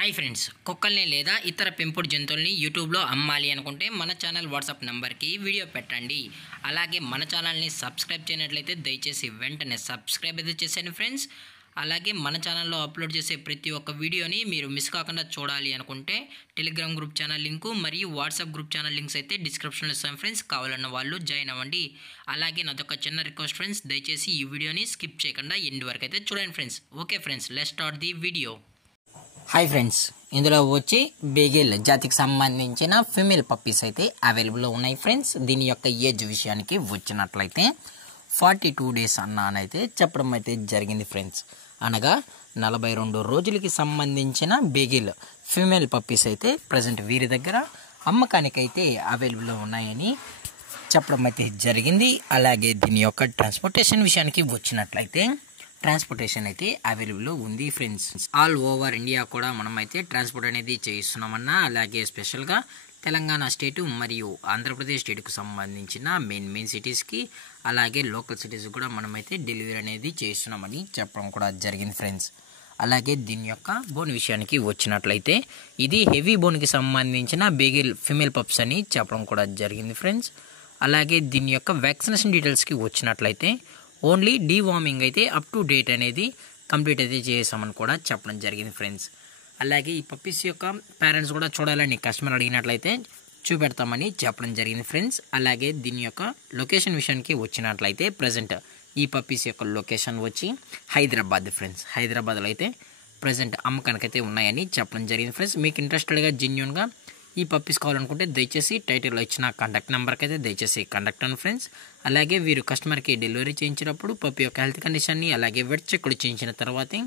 Hi friends, కుక్కల్ని లేదా ఇతర పెంపుడు జంతువుల్ని యూట్యూబ్లో అమ్మాలి అనుకుంటే మన ఛానల్ వాట్సాప్ నెంబర్కి వీడియో పెట్టండి. అలాగే మన ఛానల్ని సబ్స్క్రైబ్ చేయనట్లయితే దయచేసి వెంటనే సబ్స్క్రైబ్ అయితే చేసేయండి ఫ్రెండ్స్. అలాగే మన ఛానల్లో అప్లోడ్ చేసే ప్రతి ఒక్క వీడియోని మీరు మిస్ కాకుండా చూడాలి అనుకుంటే టెలిగ్రామ్ గ్రూప్ ఛానల్ లింకు మరియు వాట్సాప్ గ్రూప్ ఛానల్ లింక్స్ అయితే డిస్క్రిప్షన్లో ఇస్తాం ఫ్రెండ్స్. కావాలన్న వాళ్ళు జాయిన్ అవ్వండి. అలాగే నాదొక చిన్న రిక్వెస్ట్ ఫ్రెండ్స్, దయచేసి ఈ వీడియోని స్కిప్ చేయకుండా ఎండ్ వరకు అయితే చూడండి friends. Okay friends, let's start the video. Hi friends, ఇందులో వచ్చి బేగెల్ జాతికి సంబంధించిన ఫీమేల్ పప్పీస్ అయితే అవైలబుల్లో ఉన్నాయి ఫ్రెండ్స్. దీని యొక్క ఏజ్ విషయానికి వచ్చినట్లయితే 42 days అన్నానైతే చెప్పడం అయితే జరిగింది ఫ్రెండ్స్. అనగా 42 రోజులకి సంబంధించిన బేగెల్ ఫీమేల్ పప్పీస్ అయితే ప్రజెంట్ వీరి దగ్గర అమ్మకానికైతే అవైలబుల్లో ఉన్నాయని చెప్పడం అయితే జరిగింది. అలాగే దీని యొక్క ట్రాన్స్పోర్టేషన్ విషయానికి వచ్చినట్లయితే ట్రాన్స్పోర్టేషన్ అయితే అవైలబుల్లో ఉంది ఫ్రెండ్స్. ఆల్ ఓవర్ ఇండియా కూడా మనం అయితే ట్రాన్స్పోర్ట్ అనేది చేయిస్తున్నామన్నా. అలాగే స్పెషల్గా తెలంగాణ స్టేటు మరియు ఆంధ్రప్రదేశ్ స్టేట్కు సంబంధించిన మెయిన్ సిటీస్కి అలాగే లోకల్ సిటీస్ కూడా మనమైతే డెలివరీ అనేది చేస్తున్నామని చెప్పడం కూడా జరిగింది ఫ్రెండ్స్. అలాగే దీని యొక్క బోన్ విషయానికి వచ్చినట్లయితే ఇది హెవీ బోన్కి సంబంధించిన బేగెల్ ఫిమేల్ పప్స్ అని చెప్పడం కూడా జరిగింది ఫ్రెండ్స్. అలాగే దీని యొక్క వ్యాక్సినేషన్ డీటెయిల్స్కి వచ్చినట్లయితే ఓన్లీ డీవార్మింగ్ అయితే అప్ టు డేట్ అనేది కంప్లీట్ అయితే చేసామని కూడా చెప్పడం జరిగింది ఫ్రెండ్స్. అలాగే ఈ పప్పీస్ యొక్క పేరెంట్స్ కూడా చూడాలని కస్టమర్ అడిగినట్లయితే చూపెడతామని చెప్పడం జరిగింది ఫ్రెండ్స్. అలాగే దీని యొక్క లొకేషన్ విషయానికి వచ్చినట్లయితే ప్రజెంట్ ఈ పప్పీస్ యొక్క లొకేషన్ వచ్చి హైదరాబాద్ ఫ్రెండ్స్. హైదరాబాద్లో అయితే ప్రజెంట్ అమ్మకానికైతే ఉన్నాయని చెప్పడం జరిగింది ఫ్రెండ్స్. మీకు ఇంట్రెస్టెడ్గా జెన్యూన్గా ఈ పప్పీస్ కావాలనుకుంటే దయచేసి టైటిల్లో ఇచ్చిన కాంటాక్ట్ నెంబర్కి అయితే దయచేసి కాంటాక్ట్ అవ్వండి ఫ్రెండ్స్. అలాగే వీరు కస్టమర్కి డెలివరీ చేయించినప్పుడు పప్పీ యొక్క హెల్త్ కండిషన్ని అలాగే వెట్ చెక్ కూడా చేయించిన తర్వాతే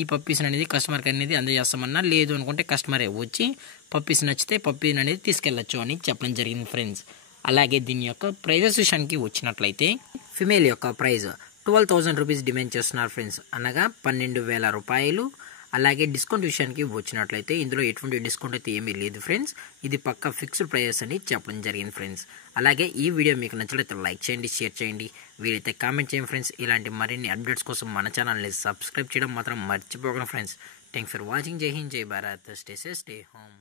ఈ పప్పీస్ అనేది కస్టమర్కి అనేది అందజేస్తామన్నా. లేదు అనుకుంటే కస్టమరే వచ్చి పప్పీస్ నచ్చితే పప్పీని అనేది తీసుకెళ్ళచ్చు అని చెప్పడం జరిగింది ఫ్రెండ్స్. అలాగే దీని యొక్క ప్రైజెస్ విషయానికి వచ్చినట్లయితే ఫిమేల్ యొక్క ప్రైజ్ 12,000 రూపీస్ డిమాండ్ చేస్తున్నారు ఫ్రెండ్స్. అనగా 12,000 రూపాయలు. అలాగే డిస్కౌంట్ విషయానికి వచ్చినట్లయితే ఇందులో ఎటువంటి డిస్కౌంట్ అయితే ఏమీ లేదు ఫ్రెండ్స్. ఇది పక్కా ఫిక్స్డ్ ప్రైజెస్ అని చెప్పడం జరిగింది ఫ్రెండ్స్. అలాగే ఈ వీడియో మీకు నచ్చినట్లయితే లైక్ చేయండి, షేర్ చేయండి, వీలైతే కామెంట్ చేయండి ఫ్రెండ్స్. ఇలాంటి మరిన్ని అప్డేట్స్ కోసం మన ఛానల్ని సబ్స్క్రైబ్ చేయడం మాత్రం మర్చిపోకండి ఫ్రెండ్స్. Thanks for watching. జై హింద్, జై Bharat, stay safe, stay home.